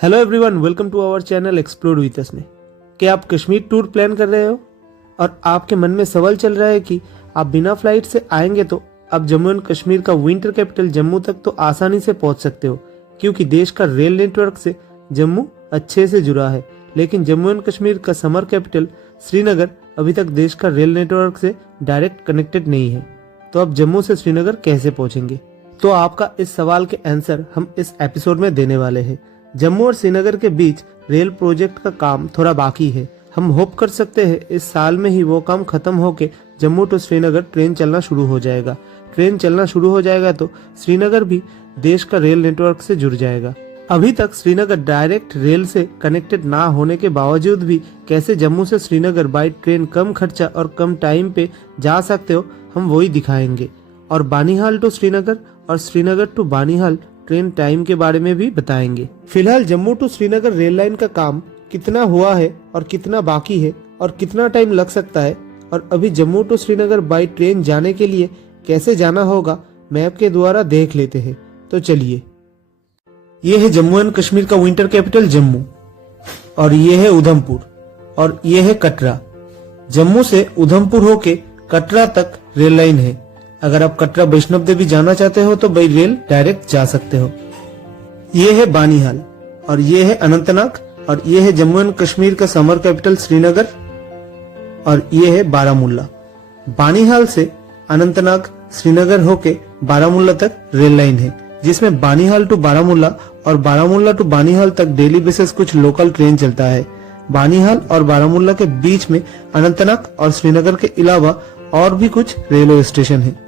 Hello everyone, welcome to our channel explore with us में। क्या आप कश्मीर टूर प्लान कर रहे हो और आपके मन में सवाल चल रहा है कि आप बिना फ्लाइट से आएंगे तो आप जम्मू एंड कश्मीर का विंटर कैपिटल जम्मू तक तो आसानी से पहुंच सकते हो, क्योंकि देश का रेल नेटवर्क से जम्मू अच्छे से जुड़ा है। लेकिन जम्मू एंड कश्मीर का समर कैपिटल श्रीनगर अभी तक देश का रेल नेटवर्क से डायरेक्ट कनेक्टेड नहीं है, तो आप जम्मू से श्रीनगर कैसे पहुंचेंगे? तो आपका इस सवाल के आंसर हम इस एपिसोड में देने वाले हैं। जम्मू और श्रीनगर के बीच रेल प्रोजेक्ट का काम थोड़ा बाकी है। हम होप कर सकते हैं इस साल में ही वो काम खत्म होके जम्मू टू श्रीनगर ट्रेन चलना शुरू हो जाएगा। ट्रेन चलना शुरू हो जाएगा तो श्रीनगर भी देश का रेल नेटवर्क से जुड़ जाएगा। अभी तक श्रीनगर डायरेक्ट रेल से कनेक्टेड ना होने के बावजूद भी कैसे जम्मू से श्रीनगर बाई ट्रेन कम खर्चा और कम टाइम पे जा सकते हो, हम वही दिखाएंगे। और बानीहाल टू श्रीनगर और Srinagar to Banihal train time के बारे में भी बताएंगे। फिलहाल Jammu to Srinagar rail line का काम कितना हुआ है और कितना बाकी है और कितना टाइम लग सकता है, और अभी Jammu to Srinagar by train जाने के लिए कैसे जाना होगा मैप के द्वारा देख लेते हैं। तो चलिए, ये है जम्मू एंड कश्मीर का विंटर कैपिटल जम्मू, और ये है उधमपुर, और ये है कटरा। जम्मू से उधमपुर होके कटरा तक रेल लाइन है। अगर आप कटरा वैष्णव देवी जाना चाहते हो तो बाई रेल डायरेक्ट जा सकते हो। ये है बानीहाल, और ये है अनंतनाग, और ये है जम्मू एंड कश्मीर का समर कैपिटल श्रीनगर, और ये है बारामुल्ला। बानीहाल से अनंतनाग श्रीनगर होके बारामुल्ला तक रेल लाइन है, जिसमें बानीहाल टू बारामुल्ला और बारामुल्ला टू बानीहाल तक डेली बेसिस कुछ लोकल ट्रेन चलता है। बानीहाल और बारामुल्ला के बीच में अनंतनाग और श्रीनगर के अलावा और भी कुछ रेलवे स्टेशन है।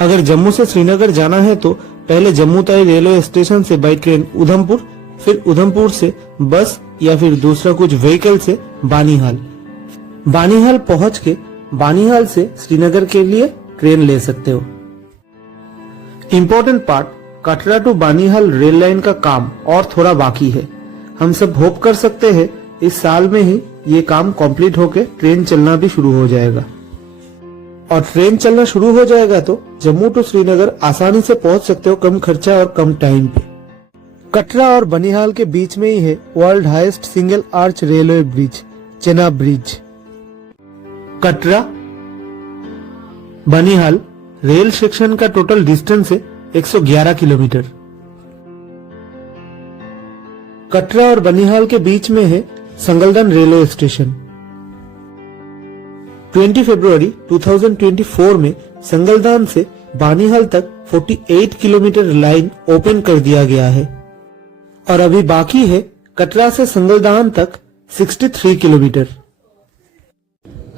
अगर जम्मू से श्रीनगर जाना है तो पहले जम्मू ताई रेलवे स्टेशन से बाई ट्रेन उधमपुर, फिर उधमपुर से बस या फिर दूसरा कुछ व्हीकल से बानीहाल। बानीहाल पहुंच के बानीहाल से श्रीनगर के लिए ट्रेन ले सकते हो। Important part, Katra to Banihal rail line का काम और थोड़ा बाकी है। हम सब होप कर सकते हैं इस साल में ही ये काम कंप्लीट होके ट्रेन चलना भी शुरू हो जाएगा, और ट्रेन चलना शुरू हो जाएगा तो जम्मू टू श्रीनगर आसानी से पहुंच सकते हो कम खर्चा और कम टाइम पे। कटरा और बनिहाल के बीच में ही है world highest single arch railway bridge, Chenab bridge. Katra Banihal rail section का टोटल डिस्टेंस है 111 किलोमीटर। कटरा और बनिहाल के बीच में है संगलदान रेलवे स्टेशन। 20 फरवरी 2024 में संगलदान से बानीहाल तक 48 किलोमीटर लाइन ओपन कर दिया गया है, और अभी बाकी है कटरा से संगलदान तक 63 किलोमीटर।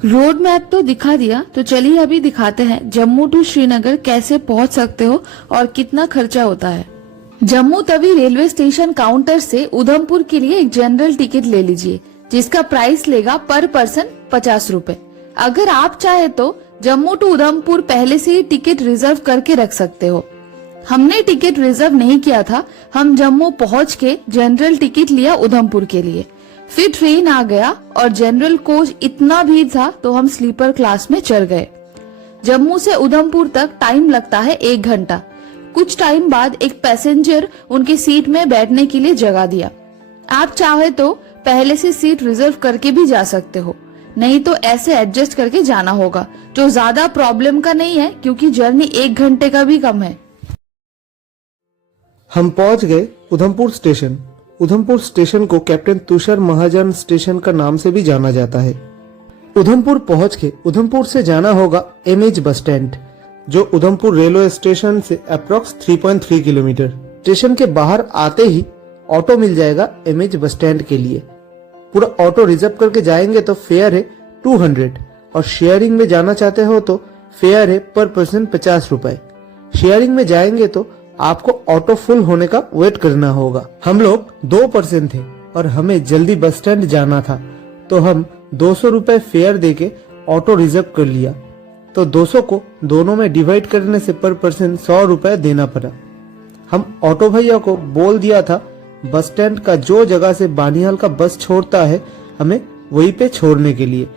रोड मैप तो दिखा दिया, तो चलिए अभी दिखाते हैं जम्मू टू श्रीनगर कैसे पहुंच सकते हो और कितना खर्चा होता है। Jammu Tawi railway station counter से उधमपुर के लिए एक जनरल टिकट ले लीजिए, जिसका प्राइस लेगा पर पर्सन 50 रुपए। अगर आप चाहे तो जम्मू टू उधमपुर पहले से ही टिकट रिजर्व करके रख सकते हो। हमने टिकट रिजर्व नहीं किया था, हम जम्मू पहुंच के जनरल टिकट लिया उधमपुर के लिए। फिर ट्रेन आ गया और जनरल कोच इतना भीड़ था तो हम स्लीपर क्लास में चढ़ गए। जम्मू से उधमपुर तक टाइम लगता है 1 घंटा। कुछ टाइम बाद एक पैसेंजर उनकी सीट में बैठने के लिए जगह दिया। आप चाहे तो पहले से सीट रिजर्व करके भी जा सकते हो, नहीं तो ऐसे एडजस्ट करके जाना होगा, जो ज्यादा प्रॉब्लम का नहीं है क्योंकि जर्नी 1 घंटे का भी कम है। हम पहुंच गए उधमपुर स्टेशन। उधमपुर स्टेशन को कैप्टन तुषार महाजन स्टेशन का नाम से भी जाना जाता है। उधमपुर पहुंच के उधमपुर से जाना होगा एमएच बस स्टैंड, जो उधमपुर रेलवे स्टेशन से अप्रोक्स 3.3 किलोमीटर। स्टेशन के बाहर आते ही ऑटो मिल जाएगा एमएच बस स्टैंड के लिए। पूरा ऑटो रिजर्व करके जाएंगे तो फेयर है 200, और शेयरिंग में जाना चाहते हो तो फेयर है पर पर्सन 50 रुपए। शेयरिंग में जाएंगे तो आपको ऑटो फुल होने का वेट करना होगा। हम लोग 2 पर्सन थे और हमें जल्दी बस स्टैंड जाना था, तो हम 200 रुपए फेयर देके ऑटो रिजर्व कर लिया। तो 200 को दोनों में डिवाइड करने से पर पर्सन 100 रुपए देना पड़ा। हम ऑटो भैया को बोल दिया था बस स्टैंड का जो जगह से बानीहाल का बस छोड़ता है हमें वहीं पे छोड़ने के लिए।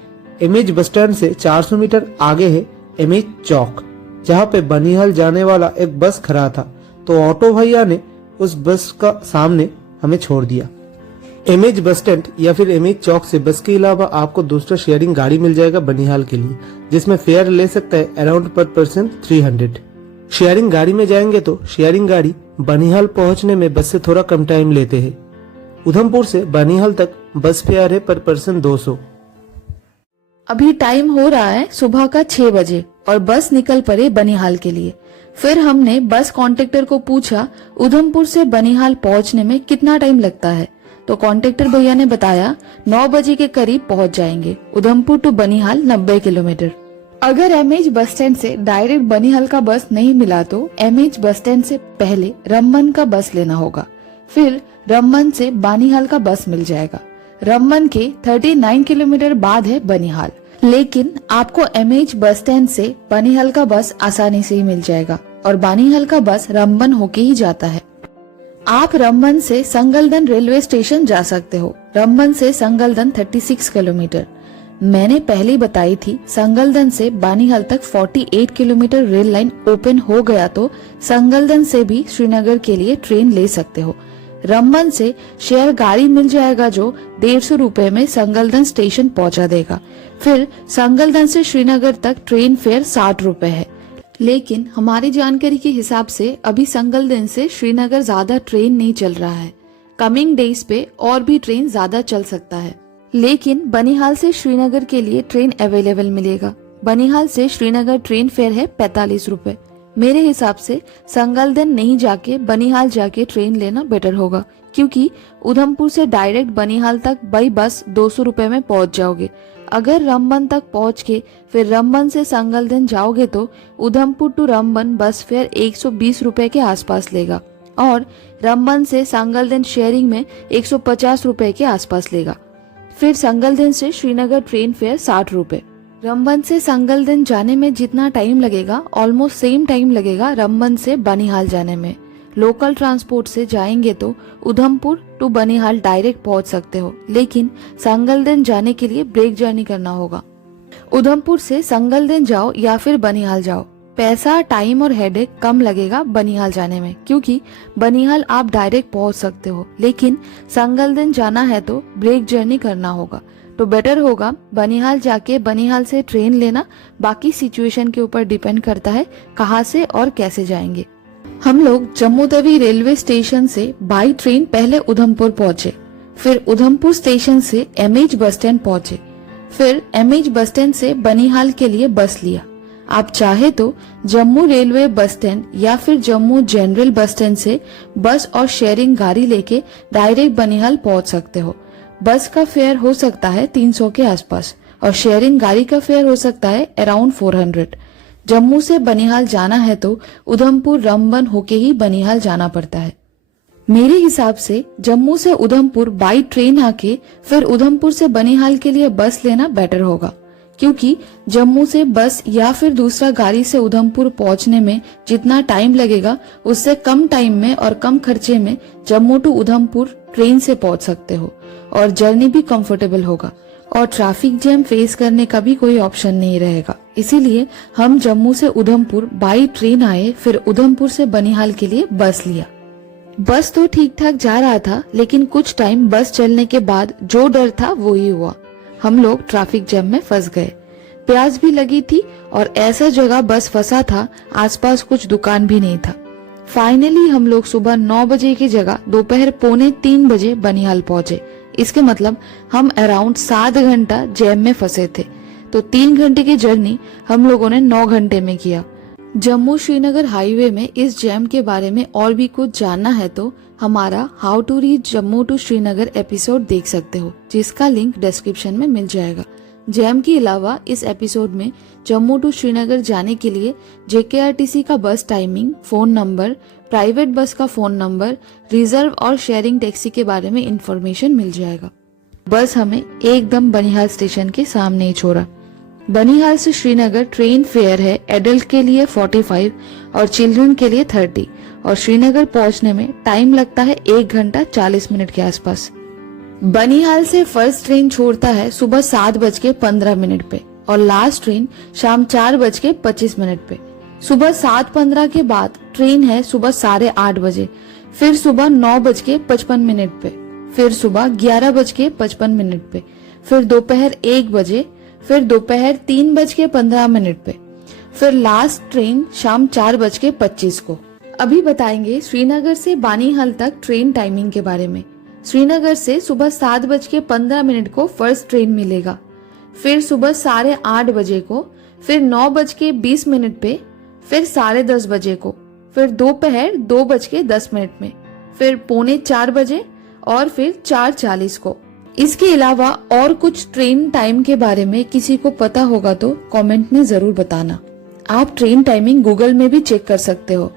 एमएच बस स्टैंड से 400 मीटर आगे है एमएच चौक, जहाँ पे बानीहाल जाने वाला एक बस खड़ा था। तो ऑटो भैया ने उस बस का सामने हमें छोड़ दिया। एमएच बस स्टैंड या फिर एमएच चौक से बस के अलावा आपको दूसरा शेयरिंग गाड़ी मिल जाएगा बनिहाल के लिए, जिसमें फेयर ले सकता है अराउंड पर पर्सन 300। शेयरिंग गाड़ी में जाएंगे तो शेयरिंग गाड़ी बनिहाल पहुंचने में बस से थोड़ा कम टाइम लेते हैं। उधमपुर से बनिहाल तक बस फेयर है पर पर्सन 200। अभी टाइम हो रहा है सुबह का 6 बजे और बस निकल पड़े बनिहाल के लिए। फिर हमने बस कॉन्ट्रैक्टर को पूछा उधमपुर से बनिहाल पहुंचने में कितना टाइम लगता है, तो कॉन्ट्रैक्टर भैया ने बताया 9 बजे के करीब पहुंच जाएंगे। Udhampur to Banihal 90 kilometre. अगर एमएच बस स्टैंड से डायरेक्ट बनिहाल का बस नहीं मिला तो एमएच बस स्टैंड से पहले रमन का बस लेना होगा, फिर रमन से बनिहाल का बस मिल जाएगा। रमन के 39 किलोमीटर बाद है बनिहाल, लेकिन आपको एमएच बस स्टैंड से बनिहाल का बस आसानी से ही मिल जाएगा और बनिहाल का बस रमन होके ही जाता है। आप रमन से संगलदन रेलवे स्टेशन जा सकते हो। रमन से संगलदन 36 किलोमीटर। मैंने पहले ही बताई थी संगलदन से बनिहाल तक 48 किलोमीटर रेल लाइन ओपन हो गया तो संगलदन से भी श्रीनगर के लिए ट्रेन ले सकते हो। रमन से शेयर गाड़ी मिल जाएगा जो 150 रुपए में संगलदन स्टेशन पहुंचा देगा। फिर संगलदन से श्रीनगर तक ट्रेन फेयर 60 रुपए है, लेकिन हमारी जानकारी के हिसाब से अभी संगलदन से श्रीनगर ज्यादा ट्रेन नहीं चल रहा है। कमिंग डेज पे और भी ट्रेन ज्यादा चल सकता है, लेकिन बनिहाल से श्रीनगर के लिए ट्रेन अवेलेबल मिलेगा। बनिहाल से श्रीनगर ट्रेन फेयर है 45 रुपए। मेरे हिसाब से संगलदन नहीं जाके बनिहाल जाके ट्रेन लेना बेटर होगा, क्योंकि उधमपुर से डायरेक्ट बनिहाल तक बाई बस 200 रुपए में पहुंच जाओगे। अगर रमबन तक पहुंच के फिर रमबन से संगलदन जाओगे तो उधमपुर टू रमबन बस फेयर 120 रुपए के आसपास लेगा और रमबन से संगलदन शेयरिंग में 150 रुपए के आसपास लेगा। फिर संगलदन से श्रीनगर ट्रेन फेयर 60 रुपए। रमबन से संगलदन जाने में जितना टाइम लगेगा ऑलमोस्ट सेम टाइम लगेगा रमबन से बनिहाल जाने में। लोकल ट्रांसपोर्ट से जाएंगे तो उधमपुर टू बनिहाल डायरेक्ट पहुंच सकते हो, लेकिन संगलदन जाने के लिए ब्रेक जर्नी करना होगा। उधमपुर से संगलदन जाओ या फिर बनिहाल जाओ, पैसा टाइम और हेडेक कम लगेगा बनिहाल जाने में, क्योंकि बनिहाल आप डायरेक्ट पहुंच सकते हो, लेकिन संगलदन जाना है तो ब्रेक जर्नी करना होगा। तो बेटर होगा बनिहाल जाके बनिहाल से ट्रेन लेना। बाकी सिचुएशन के ऊपर डिपेंड करता है कहाँ से और कैसे जाएंगे। हम लोग जम्मू तवी रेलवे स्टेशन से बाई ट्रेन पहले उधमपुर पहुंचे, फिर उधमपुर स्टेशन से एमएच बस स्टैंड पहुंचे, फिर एमएच बस स्टैंड से बनिहाल के लिए बस लिया। आप चाहे तो जम्मू रेलवे बस स्टैंड या फिर जम्मू जनरल बस स्टैंड से बस और शेयरिंग गाड़ी लेके डायरेक्ट बनिहाल पहुंच सकते हो। बस का फेयर हो सकता है 300 के आसपास और शेयरिंग गाड़ी का फेयर हो सकता है अराउंड 400। जम्मू से बनिहाल जाना है तो उधमपुर रमबन होके ही बनिहाल जाना पड़ता है। मेरे हिसाब से जम्मू से उधमपुर बाई ट्रेन आके फिर उधमपुर से बनिहाल के लिए बस लेना बेटर होगा, क्योंकि जम्मू से बस या फिर दूसरा गाड़ी से उधमपुर पहुंचने में जितना टाइम लगेगा उससे कम टाइम में और कम खर्चे में जम्मू टू उधमपुर ट्रेन से पहुंच सकते हो और जर्नी भी कंफर्टेबल होगा और ट्रैफिक जैम फेस करने का भी कोई ऑप्शन नहीं रहेगा। इसीलिए हम जम्मू से उधमपुर बाई ट्रेन आए, फिर उधमपुर से बनिहाल के लिए बस लिया। बस तो ठीक ठाक जा रहा था, लेकिन कुछ टाइम बस चलने के बाद जो डर था वो ही हुआ। हम लोग ट्रैफिक जैम में फंस गए। प्यास भी लगी थी और ऐसा जगह बस फंसा था आसपास कुछ दुकान भी नहीं था। फाइनली हम लोग सुबह 9 बजे की जगह दोपहर 2:45 बजे बनिहाल पहुंचे। इसके मतलब हम अराउंड 7 घंटा जैम में फंसे थे, तो 3 घंटे की जर्नी हम लोगों ने 9 घंटे में किया। जम्मू श्रीनगर हाईवे में इस जैम के बारे में और भी कुछ जानना है तो हमारा how to reach Jammu to Srinagar episode देख सकते हो, जिसका लिंक डिस्क्रिप्शन में मिल जाएगा। जैम के अलावा इस एपिसोड में जम्मू टू श्रीनगर जाने के लिए जेकेआरटीसी का बस timing, phone number, private bus का फोन नंबर, रिजर्व और शेयरिंग टैक्सी के बारे में इंफॉर्मेशन मिल जाएगा। बस हमें एकदम बनिहाल स्टेशन के सामने ही छोड़ा। बनिहाल से श्रीनगर ट्रेन फेयर है एडल्ट के लिए 45 और चिल्ड्रन के लिए 30 और श्रीनगर पहुंचने में टाइम लगता है 1 घंटा 40 मिनट के आसपास। बनिहाल से फर्स्ट ट्रेन छोड़ता है सुबह 7:15 पे और लास्ट ट्रेन शाम 4:25 पे। सुबह 7:15 के बाद ट्रेन है सुबह 8:30 बजे, फिर सुबह 9:55 पे, फिर सुबह 11:55 पे, फिर दोपहर 1 बजे, फिर दोपहर 3:15 पे, फिर लास्ट ट्रेन शाम 4:25 को। अभी बताएंगे श्रीनगर से बानीहाल तक ट्रेन टाइमिंग के बारे में। श्रीनगर से सुबह 7:15 को फर्स्ट ट्रेन मिलेगा, फिर सुबह 8:30 बजे को, फिर 9:20 पे, फिर 10:30 बजे को, फिर दोपहर 2:10 में, फिर 3:45 बजे और फिर 4:40 को। इसके अलावा और कुछ ट्रेन टाइम के बारे में किसी को पता होगा तो कमेंट में जरूर बताना। आप ट्रेन टाइमिंग गूगल में भी चेक कर सकते हो।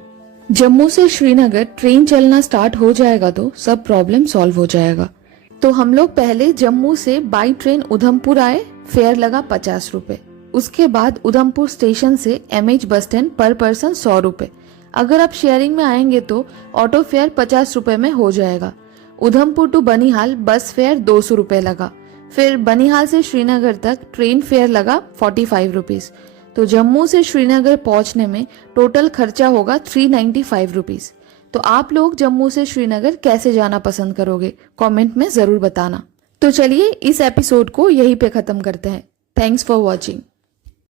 जम्मू से श्रीनगर ट्रेन चलना स्टार्ट हो जाएगा तो सब प्रॉब्लम सॉल्व हो जाएगा। तो हम लोग पहले जम्मू से बाई ट्रेन उधमपुर आए, फेयर लगा 50 रुपए। उसके बाद उधमपुर स्टेशन से MH बस स्टैंड पर पर्सन 100 रुपए। अगर आप शेयरिंग में आएंगे तो ऑटो फेयर 50 रुपए में हो जाएगा। उधमपुर टू बनिहाल बस फेयर 200 रुपए लगा। फिर बनिहाल से श्रीनगर तक ट्रेन फेयर लगा 45 रुपीज। तो जम्मू से श्रीनगर पहुंचने में टोटल खर्चा होगा 395 रुपीज। तो आप लोग जम्मू से श्रीनगर कैसे जाना पसंद करोगे, कमेंट में जरूर बताना। तो चलिए इस एपिसोड को यहीं पे खत्म करते हैं। Thanks for watching.